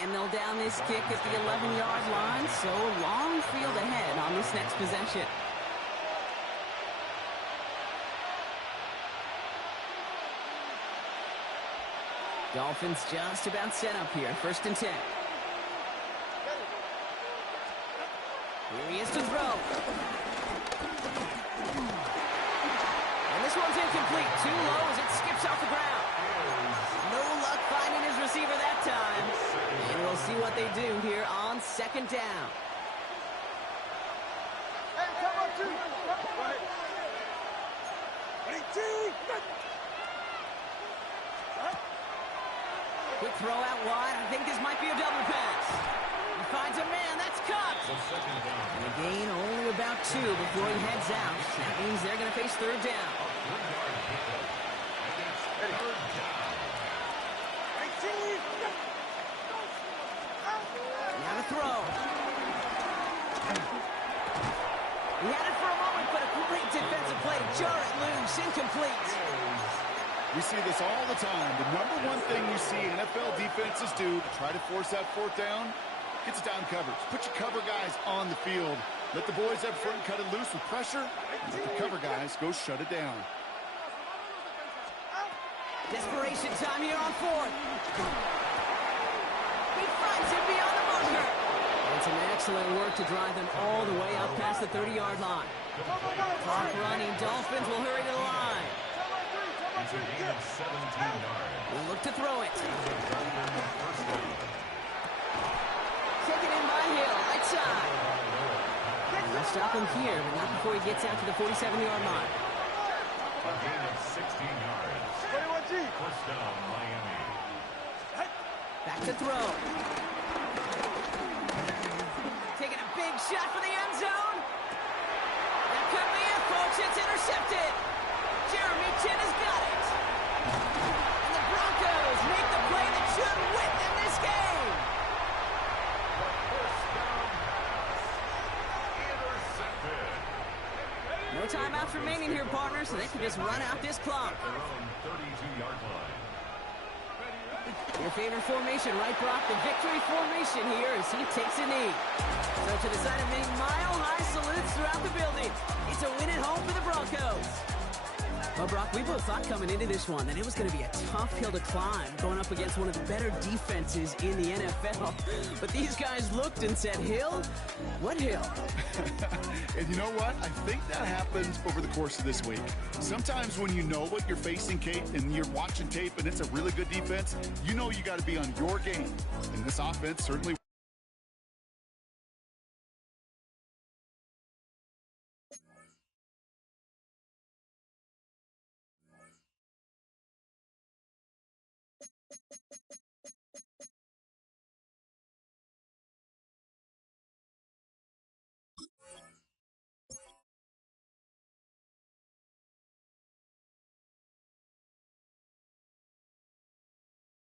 And they'll down this kick at the 11-yard line, so long field ahead on this next possession. Dolphins just about set up here, 1st and 10. Here he is to throw. And this one's incomplete, too low as it skips off the ground. what they do here on second down. Hey, come on, two. Right. Ready, two. Quick throw out wide. I think this might be a double pass. He finds a man. That's cut. And a gain only about 2 before he heads out. That means they're going to face third down. Now to throw. He had it for a moment, but a great defensive play to jar it loose. Incomplete. We see this all the time. The number one thing you see NFL defenses do to try to force that fourth down, gets down coverage. Put your cover guys on the field. Let the boys up front cut it loose with pressure. And let the cover guys go shut it down. Desperation time here on fourth. He finds him beyond the bunker. And some excellent work to drive them all the way up past the 30-yard line. Clock running. Dolphins will hurry to the line. It's a gain of 17 yards. We'll look to throw it. Taken in by Hill, right side. They'll stop him here, but not before he gets out to the 47-yard line. A gain of 16 yards. 21G. First down, Miami. Back to throw. Taking a big shot for the end zone. That could be it, folks. It's intercepted. Jeremy Chin has got it. And the Broncos make the play that should win them this game. First down pass. Intercepted. No timeouts remaining here, partners, so they can just run out this clock. At their own 32-yard line. Your favorite formation, right, Brock? The victory formation here as he takes a knee. So to the side of me, mile-high salutes throughout the building. It's a win at home for the Broncos. Well, Brock, we both thought coming into this one that it was going to be a tough hill to climb going up against one of the better defenses in the NFL. But these guys looked and said, Hill? What hill? And you know what? I think that happens over the course of this week. Sometimes when you know what you're facing, Kate, and you're watching tape and it's a really good defense, you know you got to be on your game. And this offense certainly